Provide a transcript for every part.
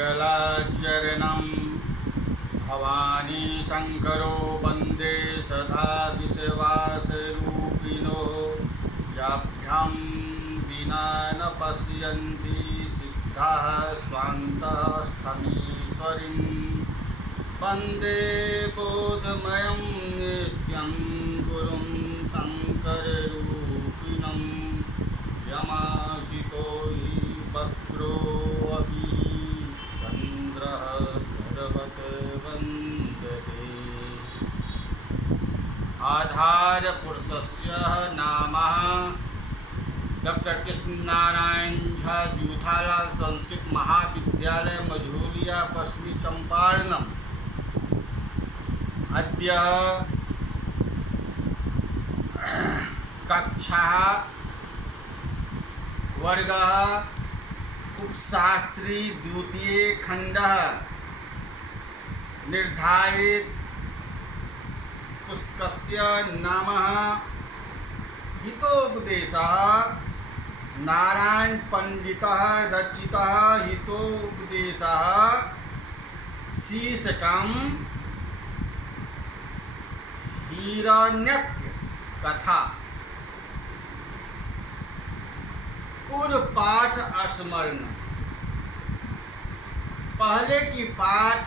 मङ्गलाचरणं भवानी शङ्करो वन्दे सदा विश्वासरूपिणो याभ्यां विना न पश्यन्ति सिद्धाः स्वान्तस्थमीश्वरीं वन्दे बोधमयं नित्यं गुरुं शङ्कररूपिणं यमाशितो हि वक्रोऽपि चन्द्रः सर्वत वन्दते। आधारपुरुषस्य नाम डॉक्टर कृष्ण नारायण झा जूथालाल संस्कृत महाविद्यालय मझौलिया पश्चिमी चंपारणम। अद्य कक्षा वर्ग उपशास्त्री द्वितीय खंड निर्धारित पुस्तकस्य नाम हितोपदेशः नारायण पंडितः रचितः हितोपदेशः शीर्षकं हिरण्यक कथा। पूर्व पाठ स्मरण। पहले की पाठ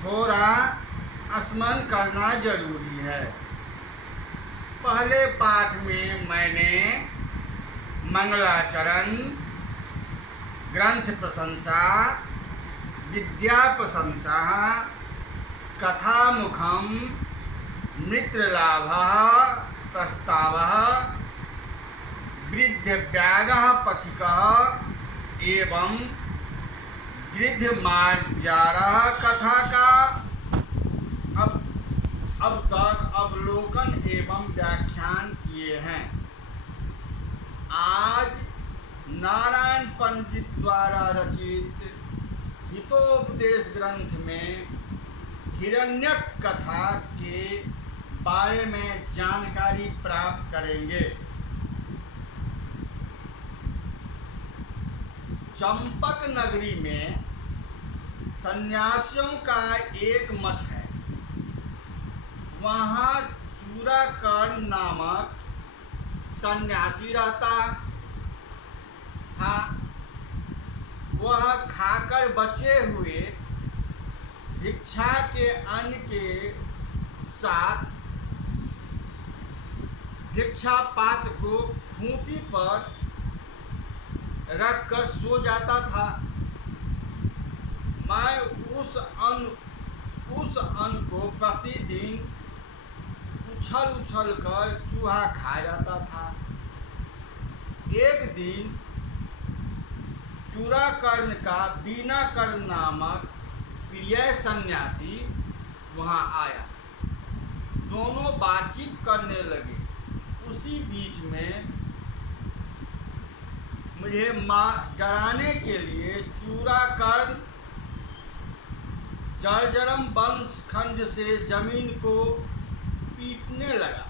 थोड़ा स्मरण करना जरूरी है। पहले पाठ में मैंने मंगलाचरण, ग्रंथ प्रशंसा, विद्या प्रशंसा, कथामुखम, मित्रलाभः, प्रस्तावः, वृद्धव्यागः पथिकः एवं गृध्यमार्जारः कथा का अब तक अवलोकन एवं व्याख्यान किए हैं। आज नारायण पंडित द्वारा रचित हितोपदेश ग्रंथ में हिरण्यक कथा के बारे में जानकारी प्राप्त करेंगे। चंपक नगरी में सन्यासियों का एक मठ है। वहाँ चूड़ाकर्ण नामक सन्यासी रहता था। वह खाकर बचे हुए भिक्षा के अन्न के साथ भिक्षा पात्र को खूंटी पर रखकर सो जाता था। मैं उस अन्न को प्रतिदिन उछल कर चूहा खा जाता था। एक दिन चूड़ाकर्ण का बीनाकर्ण नामक प्रिय सन्यासी वहाँ आया। दोनों बातचीत करने लगे। उसी बीच में मुझे डराने के लिए चूड़ाकर्ण जर्जरम वंश खंड से जमीन को पीटने लगा।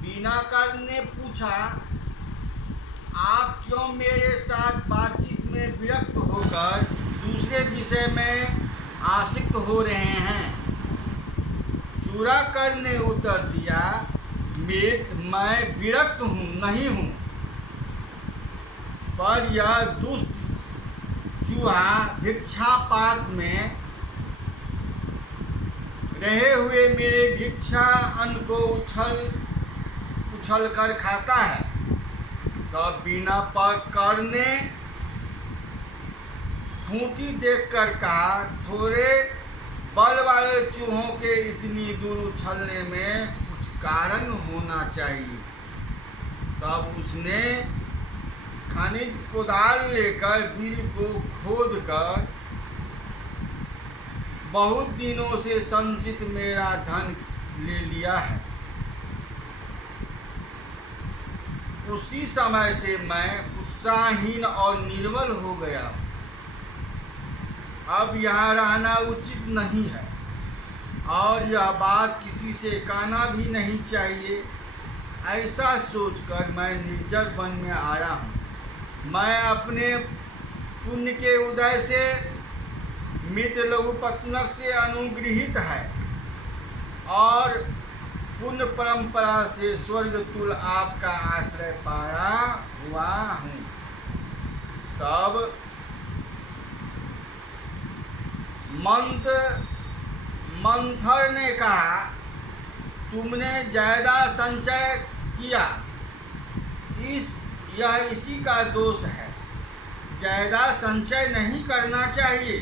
बीनाकर्ण ने पूछा, आप क्यों मेरे साथ बातचीत में विरक्त होकर दूसरे विषय में आसक्त हो रहे हैं? चूड़ाकर्ण ने उत्तर दिया, मैं विरक्त नहीं हूँ, पर यह दुष्ट चूहा भिक्षापात्र में रहे हुए मेरे भिक्षा अन्न को उछल कर खाता है। तब बीनाकर्ण ने खूंटी देखकर कहा, थोड़े बल वाले चूहों के इतनी दूर उछलने में कुछ कारण होना चाहिए। तब उसने खनिज कोदाल लेकर बिल को खोदकर बहुत दिनों से संचित मेरा धन ले लिया है। उसी समय से मैं उत्साहहीन और निर्बल हो गया। अब यहाँ रहना उचित नहीं है और यह बात किसी से कहना भी नहीं चाहिए। ऐसा सोचकर मैं निर्जन वन में आया हूँ। मैं अपने पुण्य के उदय से मित्र लघुपत्नक से अनुगृहित है और पुण्य परंपरा से स्वर्ग तुल आपका आश्रय पाया हुआ हूँ। तब मंथर ने कहा, तुमने ज्यादा संचय किया, यह इसी का दोष है। ज्यादा संचय नहीं करना चाहिए।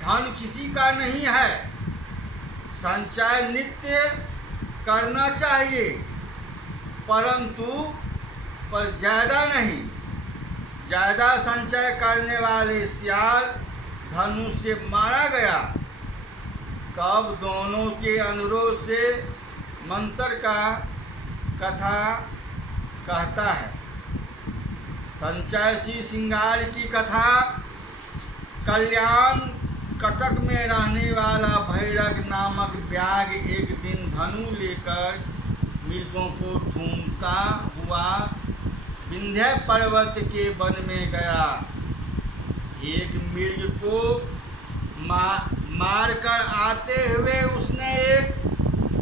धन किसी का नहीं है, संचय नित्य करना चाहिए, पर ज्यादा नहीं। ज्यादा संचय करने वाले सियाल धनुष से मारा गया। तब दोनों के अनुरोध से मंत्र का कथा कहता है। संचय श्री श्रृंगार की कथा। कल्याण कटक में रहने वाला भैरव नामक व्याघ्र एक दिन धनु लेकर मृगों को ढूंढता हुआ विंध्य पर्वत के वन में गया। एक मृग को मारकर आते हुए उसने एक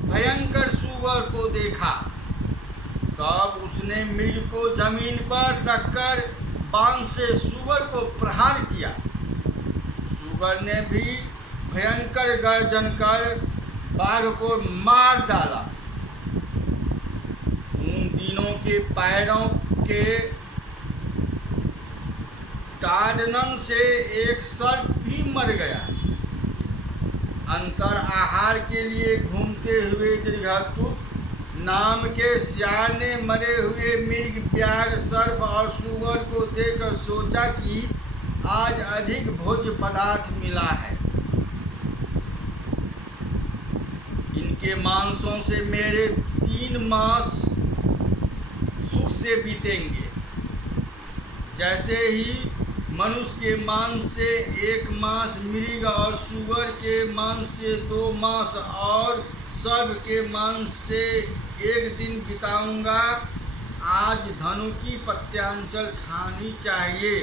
भयंकर सूअर को देखा। तब उसने मृग को जमीन पर रखकर बाण से सूअर को प्रहार किया। सूअर ने भी भयंकर गर्जन कर बाघ को मार डाला। उन दिनों के पैरों के ताड़न से एक सर्प भी मर गया। अंतर आहार के लिए घूमते हुए दीर्घतु नाम के सियार ने मरे हुए मृग, व्याघ्र, सर्प और सूअर को देखकर सोचा कि आज अधिक भोज्य पदार्थ मिला है। इनके मांसों से मेरे 3 मास सुख से बीतेंगे। जैसे ही मनुष्य के मांस से 1 मास, मृग और सूअर के मांस से 2 मास और सर्प के मांस से 1 दिन बिताऊंगा। आज धनु की पत्यांचल खानी चाहिए।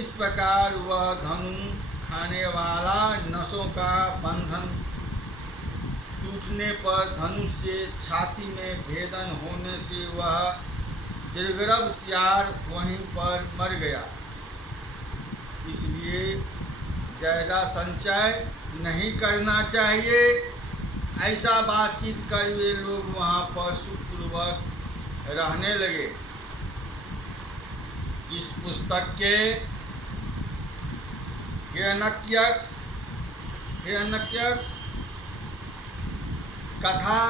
इस प्रकार वह धनु खाने वाला नसों का बंधन टूटने पर धनुष से छाती में भेदन होने से वह दीर्घरव सियार वहीं पर मर गया। इसलिए ज़्यादा संचय नहीं करना चाहिए। ऐसा बातचीत कर वे लोग वहाँ पर सुखपूर्वक रहने लगे। इस पुस्तक के हिरण्यक कथा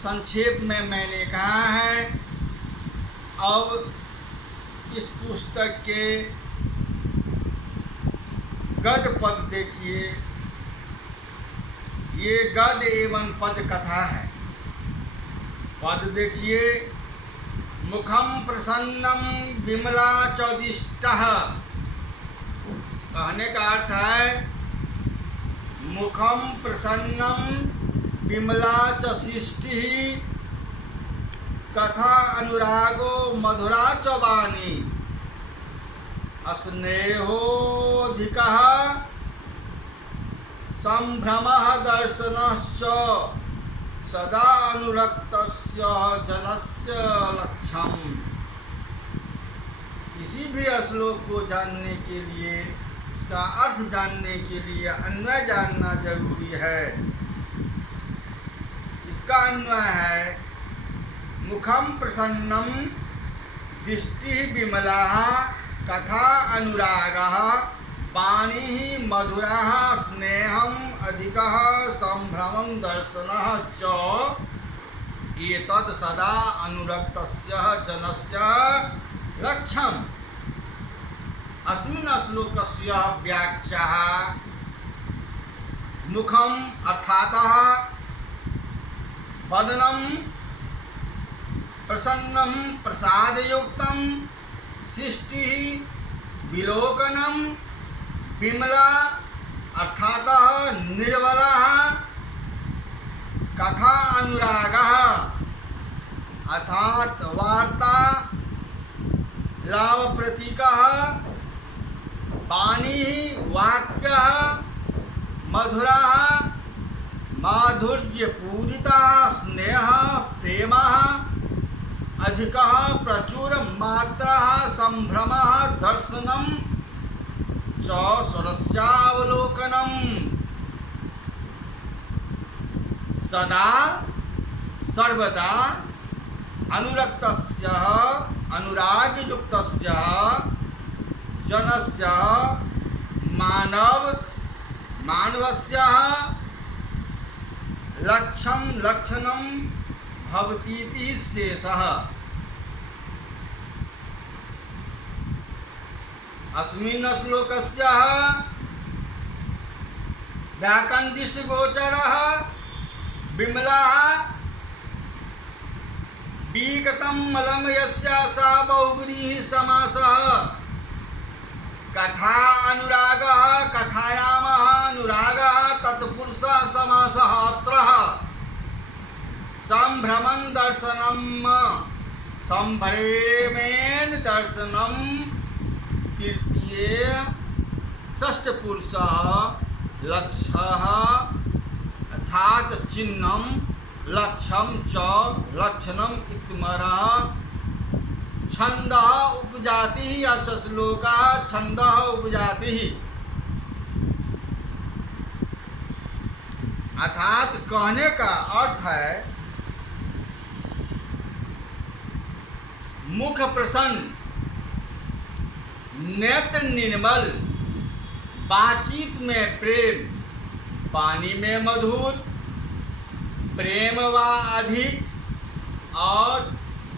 संक्षेप में मैंने कहा है। अब इस पुस्तक के गद पद देखिए। ये गद एवं पद कथा है। पद देखिए। मुखम प्रसन्नम विमला चौदिष्टः। कहने का अर्थ है मुखम प्रसन्नम विमला च शिष्टि कथा अनुरागो मधुरा च वाणी स्नेहोऽधिकः संभ्रमः दर्शनश्च सदा अनुरक्तस्य जनस्य लक्ष्यम। किसी भी श्लोक को जानने के लिए, उसका अर्थ जानने के लिए अन्वय जानना जरूरी है। इसका अन्वय है मुखम प्रसन्नम दृष्टि विमला कथा अनुरागः वाणी मधुरा स्नेहम अधिकः संभ्रमं दर्शनः च एतत् सदा अनुरक्तस्य जनस्य लक्ष्यम्। अस्मिन् श्लोकस्य व्याख्या मुखम अर्थातः वदनं प्रसन्नं प्रसादयुक्तं शिष्टि विलोकनं विमला अर्थातः निर्मला कथा अनुरागः अर्थात वार्ता लाभ प्रतीकः वाणी वाक्यः मधुरः माधुर्यपूरितः स्नेहः प्रेमः अधिकः प्रचुर मात्रः संभ्रमः दर्शनं च स्वरस्यावलोकनम् सदा सर्वदा अनुरक्तस्य अनुरागयुक्तस्य जनस्य मानवस्य लक्षणं भवतीति शेषः। अस्मिन् श्लोकस्य व्याकरणदृष्टिगोचरः विमलः विगतं मलं यस्य सा बहुव्रीहि समासः कथा अनुरागः कथायामः अनुरागः तत्पुरुषः समासः अत्रः संभ्रमं दर्शनं संभ्रमेण दर्शनं तृतीये षष्ठपुरुषः लक्ष्यः अर्थात चिन्हं लक्ष्यं च लक्षणम् इत्मरः छंदः उपजाति अस्य श्लोकः छंदः उपजाति अर्थात कहने का अर्थ है मुख प्रसन्न नेत्र निर्मल बातचीत में प्रेम पानी में मधुर प्रेम व अधिक और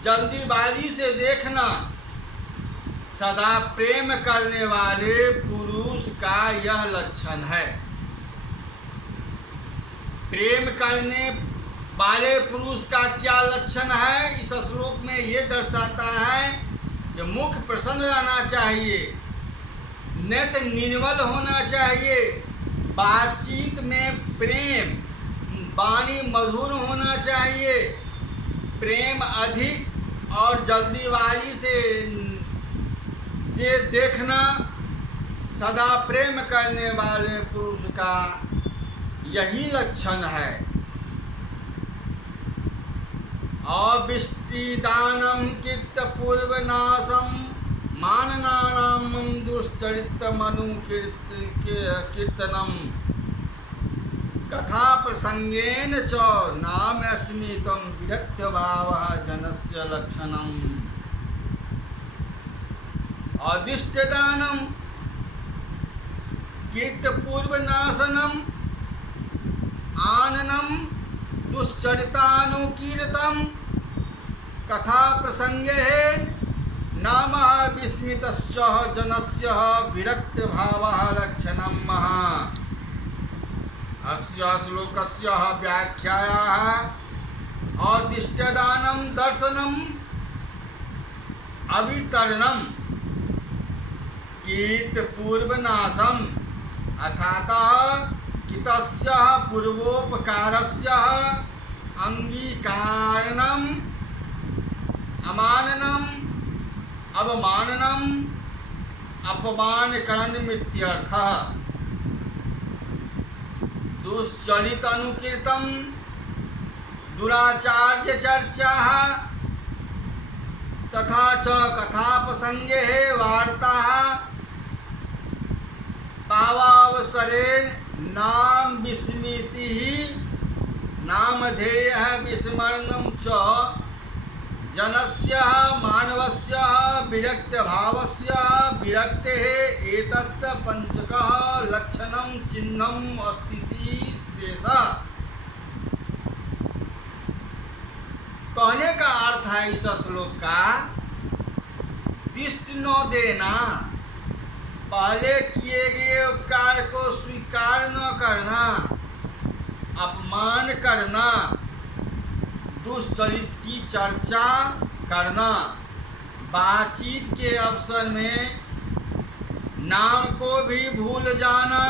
जल्दीबाजी से देखना सदा प्रेम करने वाले पुरुष का यह लक्षण है। प्रेम करने वाले पुरुष का क्या लक्षण है इस श्लोक में ये दर्शाता है कि मुख प्रसन्न रहना चाहिए, नेत्र निर्मल होना चाहिए, बातचीत में प्रेम वाणी मधुर होना चाहिए, प्रेम अधिक और जल्दीबाजी से देखना सदा प्रेम करने वाले पुरुष का यही लक्षण है। अविष्टिदानं कीर्तपूर्वनाशं माननानां दुश्चरित्रमनुकीर्तनं कथा प्रसंगेन च नाम्यस्मितं विरक्तभावः जनस्य लक्षणम्। अदिष्टदानं कीर्तपूर्वनाशनम् आननं दुश्चरितानुकीर्तं कथा प्रसंगे नाम विस्मितस्य जनस्य विरक्तभावः लक्षणम्। अस्य श्लोकस्य व्याख्यायाः अदिष्टदानं दर्शनम् अवितरणं कीर्तपूर्वनाशम् अर्थात कितस्य पूर्वोपकारस्य अंगीकारणम् अमाननम् अवमाननम् अपमानकरणमित्यर्थः। दुश्चरित अनुकीर्तन दुराचार्य चर्चा तथा च कथा प्रसंगे वार्ता पावावसरेण नाम विस्मृति नामधेय विस्मरणं च जनस्य मानवस्य विरक्तभावस्य विरक्तेः एतत् पंचकः लक्षणं चिह्नम् अस्ति शेषः। कहने का अर्थ है इस श्लोक का दिष्ट न देना, पहले किए गए उपकार को स्वीकार न करना, अपमान करना, दुष्चरित की चर्चा करना, बातचीत के अवसर में नाम को भी भूल जाना,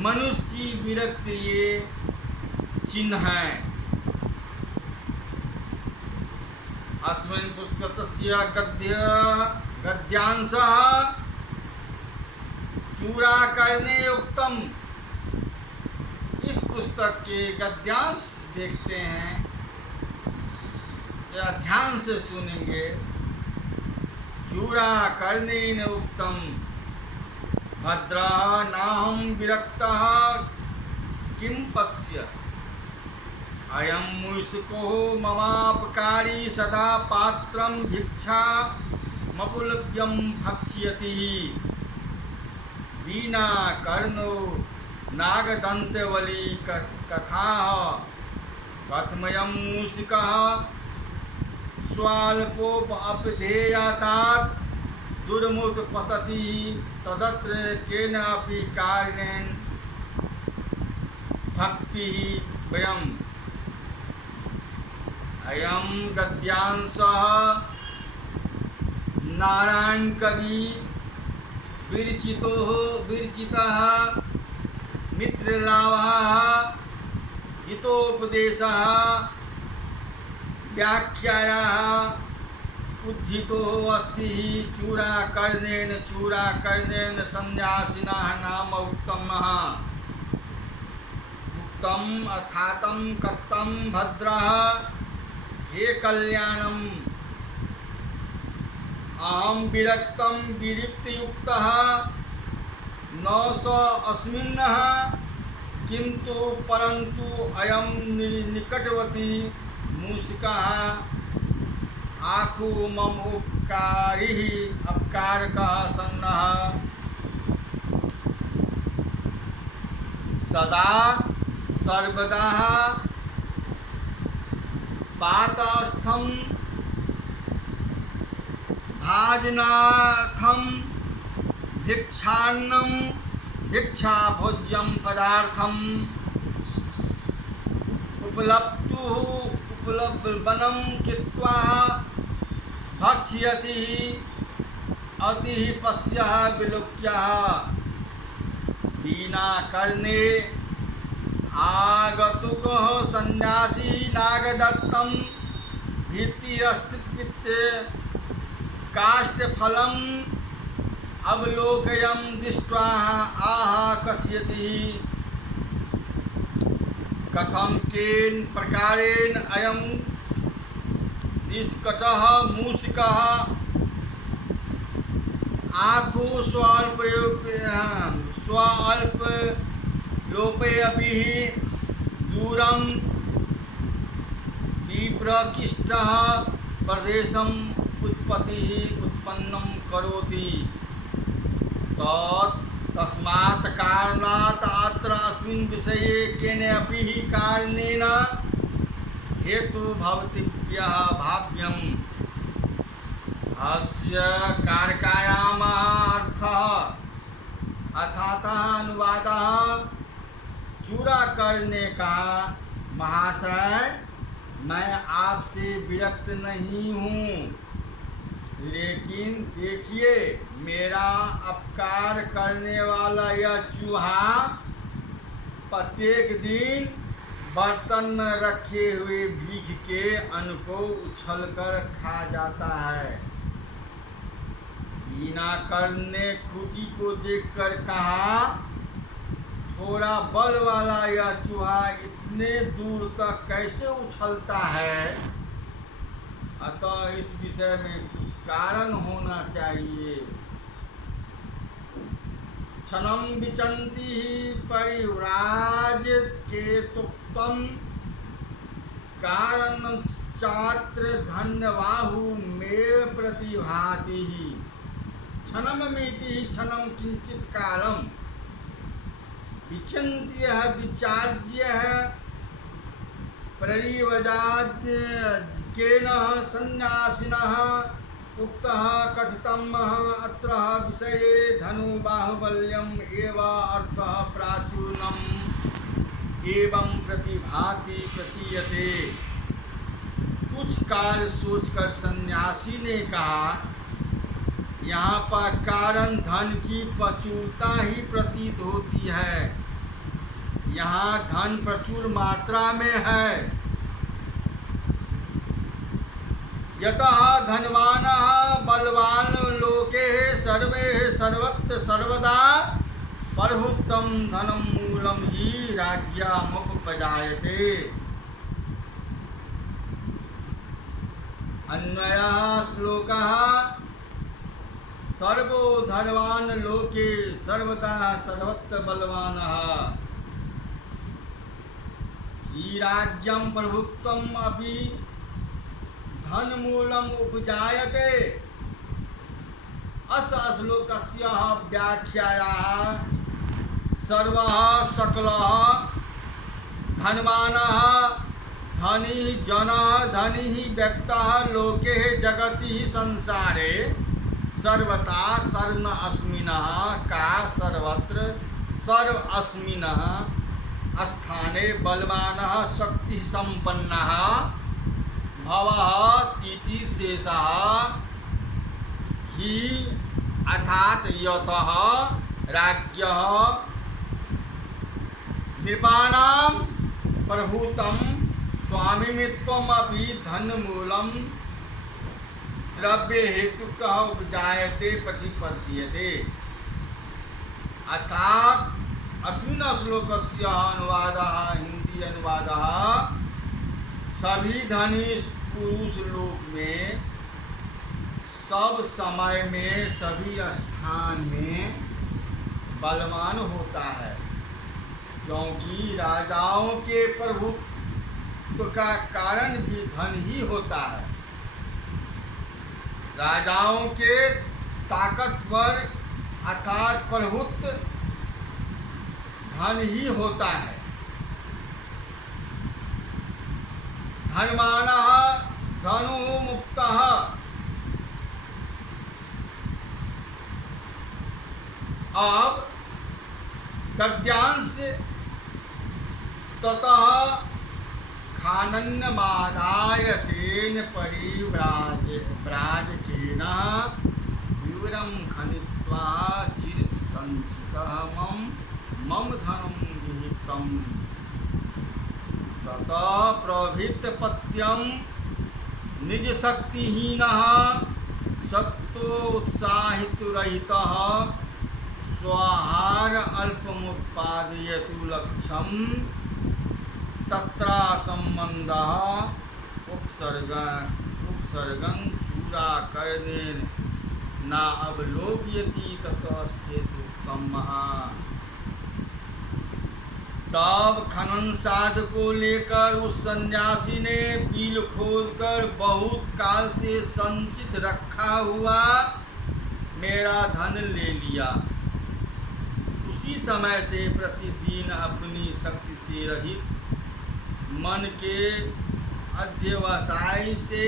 मनुष्य की विरक्ति ये चिन्ह है। अस्मिन् पुस्तकस्य गद्यांशः चूड़ाकर्णे उक्तम। इस पुस्तक के गद्यांश देखते हैं, या ध्यान से सुनेंगे। चूड़ाकर्णेन उक्तम भद्रः नाहं विरक्तः किं पश्य अयं मूषको ममापकारी सदा पात्रं भिक्षामपुलभ्यं भक्ष्यति। वीणा कर्णो नागदन्तवली कथाः कथमयं मूषिकः स्वाल्पोपधेयतात् दुर्मुत्पतति तदत्र केनापि कारणेन भक्तिः वयम्। अयं गद्यांशः नारायण कवि विरचितः मित्रलाभः हितोपदेशः व्याख्यायाः उद्धितो अस्ति। चूड़ाकर्णेन सन्यासिनः नाम उक्तम् अथातं कथं भद्रः हे कल्याणम् अहं विरक्तं विरक्तियुक्तः न स अस्मिन्नः किन्तु परन्तु अयं निकटवर्ती मूषिकः आखु मम उपकारिः अपकारकः सन्नः सदा सर्वदा पातस्थं भाजनाथं भिक्षान्नं भिक्षाभोज्यं पदार्थम् उपलब्धवनं कृत्वा भक्ष्यति अतिः पश्यः विलोक्यः। वीणाकर्णे आगतुकः सन्यासी नागदत्तं भीतिस्थितपित्ते काष्ठफलम् अवलोकयं दृष्ट्वा आह कथयति कथं केन प्रकारेण अयं निष्कटः मूषिकः आखु स्वल्पलोपे अपि दूरं विप्रकृष्टः प्रदेशम् उत्पन्नं करोति। तस्मात् कारणात् अत्र अस्मिन् विषये केनापि कारणेन हेतु भवतिभ्यः भाव्यम्। अस्य कारकायाम् अर्थः अथातः अनुवादः। चूड़ाकर्णे का महाशय, मैं आपसे विरक्त नहीं हूँ, लेकिन देखिए मेरा अपकार करने वाला यह चूहा प्रत्येक दिन बर्तन में रखे हुए भीख के अन्न को उछलकर खा जाता है। वीणाकर्ण ने खूंटी को देखकर कहा, थोड़ा बल वाला यह चूहा इतने दूर तक कैसे उछलता है? अतः इस विषय में कुछ कारण होना चाहिए। क्षणं विचन्ति परिव्राजित केतुक्तं कारणश्चात्र धन्यबाहुमेव प्रतिभाति। क्षणमिति क्षणं किंचित कालं विचिन्त्य विचार्य परिव्राजकेन सन्यासिनः उक्तः कथितम् अत्र विषये धनुबाहुबल्यम् एव अर्थः प्राचुर्यम् एवं प्रतिभाति प्रतीयते। कुछ काल सोचकर सन्यासी ने कहा, यहाँ पर कारण धन की प्रचुरता ही प्रतीत होती है। यहाँ धन प्रचुर मात्रा में है, यतः धनवानः बलवान लोके सर्वे सर्वत्र सर्वदा प्रभुत्वं धनं मूलं हि राज्ञामुपजायते। अन्वयः श्लोकः सर्वो धनवान लोके सर्वदा सर्वत्र बलवानः हि राज्यं प्रभुत्वम् अपि धनमूलम् उपजायते। अस्य श्लोकस्य व्याख्यायाः सर्वः सकलः धनवानः धनी जनः धनी व्यक्तः लोके जगति संसारे सर्वथा सर्व अस्मिनः का सर्वत्र सर्व अस्मिनः स्थाने बलवानः शक्ति संपन्नः भवः इति शेषः हि अर्थात यतः राज्यः नृपाणां प्रभुत्वं स्वामित्वम् अपि धनमूलं द्रव्य हेतुकः उपजायते प्रतिपद्यते। अर्थात अस्मिन् श्लोकस्य अनुवादः हिंदी अनुवादः सभी धनी पुरुष लोक में सब समय में सभी स्थान में बलवान होता है, क्योंकि राजाओं के प्रभुत्व का कारण भी धन ही होता है। राजाओं के ताकतवर अर्थात प्रभुत्व धन ही होता है। धनवानः धनु मुक्तः अब गद्यांश ततः खानन्नमादाय तेन परिव्राजकेन विवरं खनित्वा चिरसञ्चितः मम धनं विहितं ततः प्रभृतपत्यं निजशक्तिहीनः सत्त्वोत्साहितरहितः स्वाहार अल्पमुत्पादयतु लक्ष्यं तत्र संबंधः उपसर्गं चूडाकरणेन न अवलोकयति ततस्थितोत्तमः। तब खनन साध को लेकर उस सन्यासी ने बिल खोदकर बहुत काल से संचित रखा हुआ मेरा धन ले लिया। उसी समय से प्रतिदिन अपनी शक्ति से रहित मन के अध्यवसाय से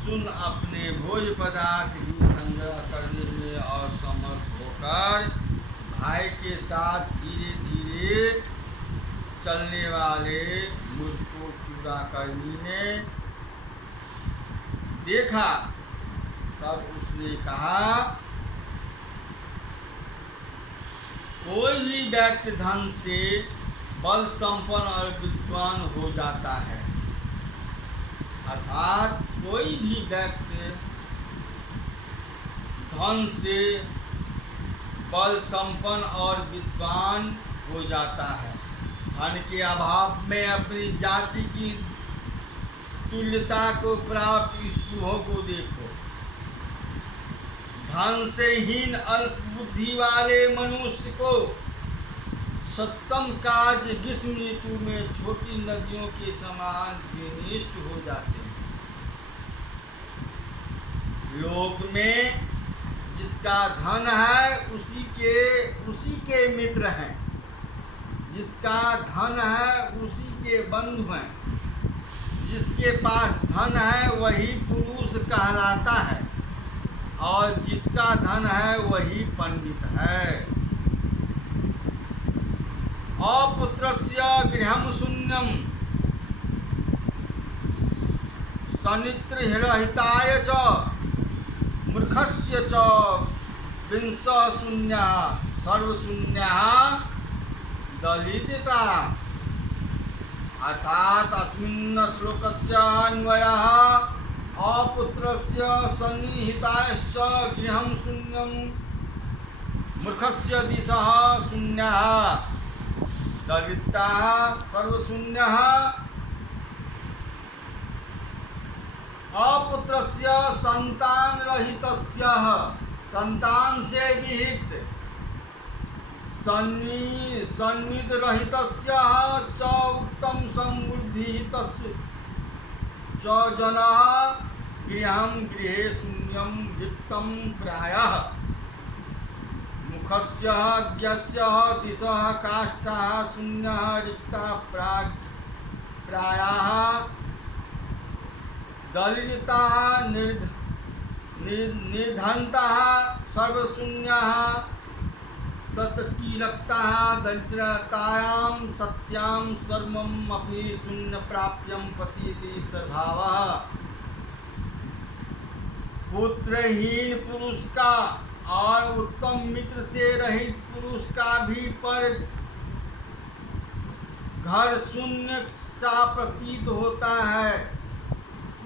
सुन अपने भोज पदार्थ भी संग्रह करने में असमर्थ होकर भाई के साथ धीरे धीरे चलने वाले मुझको चूड़ाकर्णी ने देखा। तब उसने कहा, कोई भी व्यक्ति धन से बल संपन्न और विद्वान हो जाता है। अर्थात कोई भी व्यक्ति धन से बल संपन्न और विद्वान हो जाता है। धन के अभाव में अपनी जाति की तुल्यता को प्राप्त ईशुओं को देखो। धन से हीन अल्प बुद्धि वाले मनुष्य को सत्तम काज ग्रीष्म ऋतु में छोटी नदियों के समान विनिष्ट हो जाते हैं। लोक में जिसका धन है उसी के मित्र हैं, जिसका धन है उसी के बंधु हैं। जिसके पास धन है वही पुरुष कहलाता है और जिसका धन है वही पंडित है। अपुत्रस्य गृहं शून्यं सनित्रहिताय च मूर्खस्य च विंशः शून्यः सर्वशून्यः दलिता। अर्थात अस्मिन् श्लोकस्य अन्वयः अपुत्रस्य सन्निहिताश्च गृहं शून्यं मूर्खस्य दिशः शून्यः दरिद्रः सर्वशून्यः अपुत्रस्य संतान रहितस्य संतान से विहित सन्निध रहितस्य च उत्तम समृद्धितस्य च जनः गृहं गृहे शून्यं रिक्तं प्रायः मुखस्य ज्ञस्य दिशः काष्ठः शून्यः रिक्तः प्रायः दलिता निर्धनता सर्वशून्यः तत्कीलकता दरिद्रतायां सत्यां सर्वम् अपि शून्य प्राप्यं पतिति स्वभावः। पुत्रहीन पुरुष का और उत्तम मित्र से रहित पुरुष का भी पर घर शून्य सा प्रतीत होता है।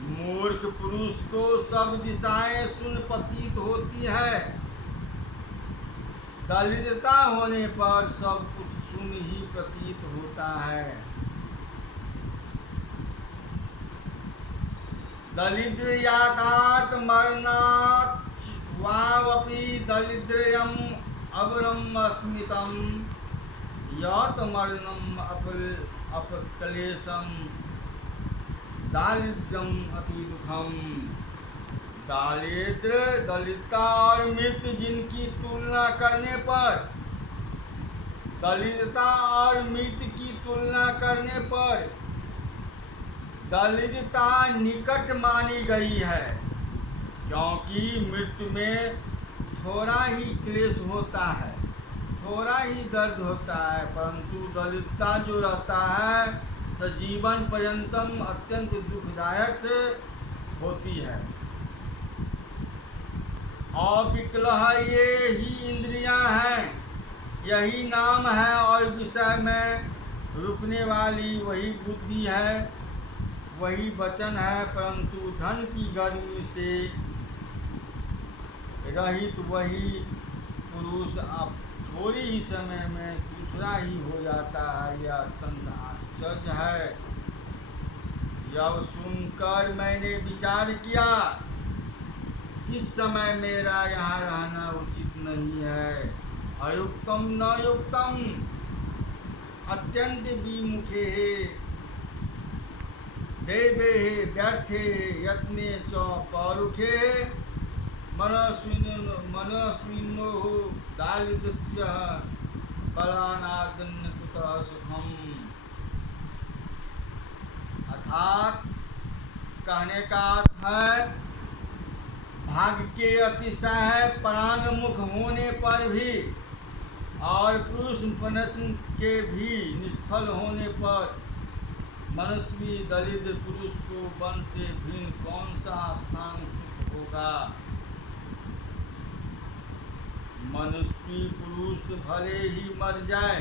मूर्ख पुरुष को सब दिशाएं शून्य प्रतीत होती है। दरिद्रता होने पर सब कुछ शून्य ही प्रतीत होता है। दरिद्रयातात् मरणात् वावपि दरिद्र्यम् अवरम् अस्मितम् यत् मरणम् अपक्लेशम् दारिद्र्यम् अति दुखम। दरिद्रता और मृत्यु जिनकी तुलना करने पर दरिद्रता और मृत्यु की तुलना करने पर दरिद्रता निकट मानी गई है, क्योंकि मृत्यु में थोड़ा ही क्लेश होता है, थोड़ा ही दर्द होता है, परंतु दरिद्रता जो रहता है तो जीवन पर्यंतम अत्यंत दुखदायक होती है। अविकलः ये ही इंद्रियां हैं, यही नाम है और विषय में रुकने वाली वही बुद्धि है, वही वचन है, परंतु धन की गर्मी से रहित वही पुरुष अब थोड़ी ही समय में दूसरा ही हो जाता है। यह अत्यंत आश्चर्य है। यह सुनकर मैंने विचार किया, इस समय मेरा यहाँ रहना उचित नहीं है। अयुक्तम न युक्तम अत्यंत विमुखे देवे व्यर्थे यत्ने च पौरुखे मनस्विनो दारिद्र्यस्य बलानादन्य कुतः सुखम। अर्थात कहने का अर्थ है, भाग्य के अतिशय परांगमुख होने पर भी और पुरुष प्रयत्न के भी निष्फल होने पर मनस्वी दरिद्र पुरुष को वन से भिन्न कौन सा स्थान सुख होगा। मनस्वी पुरुष भले ही मर जाए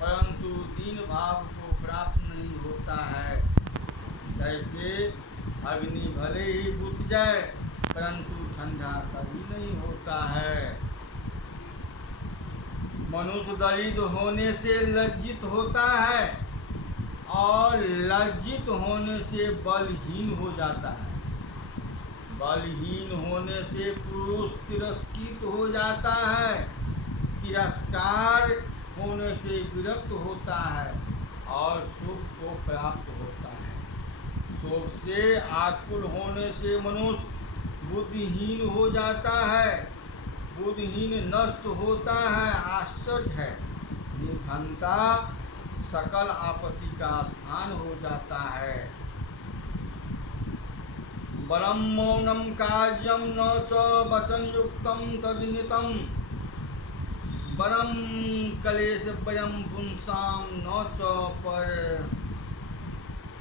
परंतु दीन भाव को प्राप्त नहीं होता है। जैसे अग्नि भले ही बुझ जाए परंतु ठंडा कभी नहीं होता है। मनुष्य दरिद्र होने से लज्जित होता है और लज्जित होने से बलहीन हो जाता है। बलहीन होने से पुरुष तिरस्कृत हो जाता है। तिरस्कार होने से विरक्त होता है और सुख को प्राप्त होता है। शोक से आकुल होने से मनुष्य बुद्धिहीन हो जाता है। बुद्धिहीन नष्ट होता है। आश्चर्य है, निर्धनता सकल आपत्ति का स्थान हो जाता है। बलम मौनम कार्यम न च वचन युक्तम तदनितम बरम कलेश वयम पुंसाम न च पर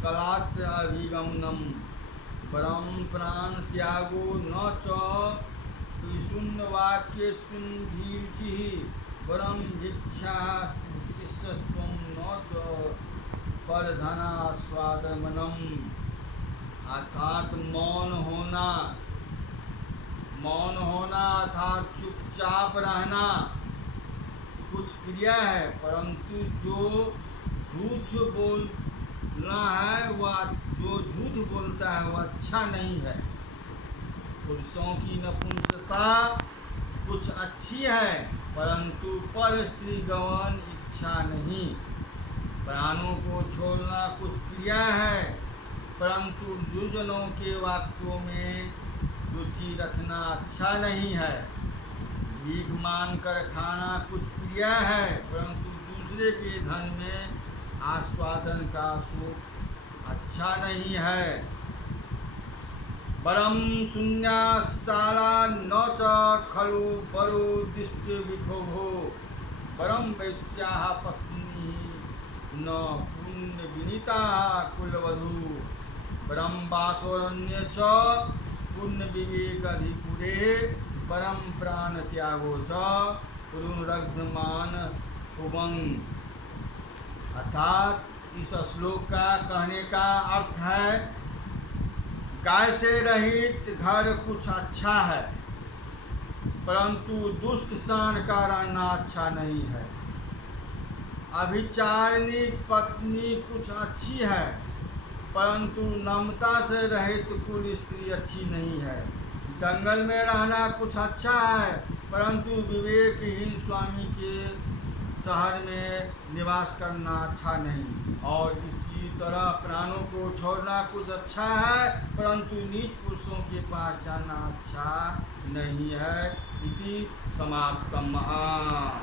कलात्र अभिगमनम परम प्राण त्यागो न च विशुन्न वाक्य सुंधीर्चि परम भिक्षा शिष्यत्वम न च पर धनास्वादमनम। अर्थात मौन होना अर्थात चुपचाप रहना कुछ प्रिय है, परंतु जो झूठ बोलना है वह जो झूठ बोलता है वह अच्छा नहीं है। पुरुषों की नपुंसकता कुछ अच्छी है, परंतु पर स्त्री गमन इच्छा नहीं। प्राणों को छोड़ना कुछ प्रिय है, परंतु दुर्जनों के वाक्यों में रुचि रखना अच्छा नहीं है। भीख मांग कर खाना कुछ प्रिय है, परंतु दूसरे के धन में आस्वादन का सुख अच्छा नहीं है। परम शून्याशाला न च खलु बरो दिष्ट विक्षोभो परम वैश्याः पत्नी न पुण्य विनीता कुलवधू परम वासोरण्य च पुण्य विवेक अधिपुरे परम प्राण त्यागो च पुरुरग्धमान उमंग। अर्थात इस श्लोक का कहने का अर्थ है, गाय से रहित घर कुछ अच्छा है, परंतु दुष्ट शान का रहना अच्छा नहीं है। अभिचारिणी पत्नी कुछ अच्छी है, परंतु नम्रता से रहित कुल स्त्री अच्छी नहीं है। जंगल में रहना कुछ अच्छा है, परंतु विवेकहीन स्वामी के शहर में निवास करना अच्छा नहीं। और इसी तरह प्राणों को छोड़ना कुछ अच्छा है, परंतु नीच पुरुषों के पास जाना अच्छा नहीं है। इति समाप्तम्।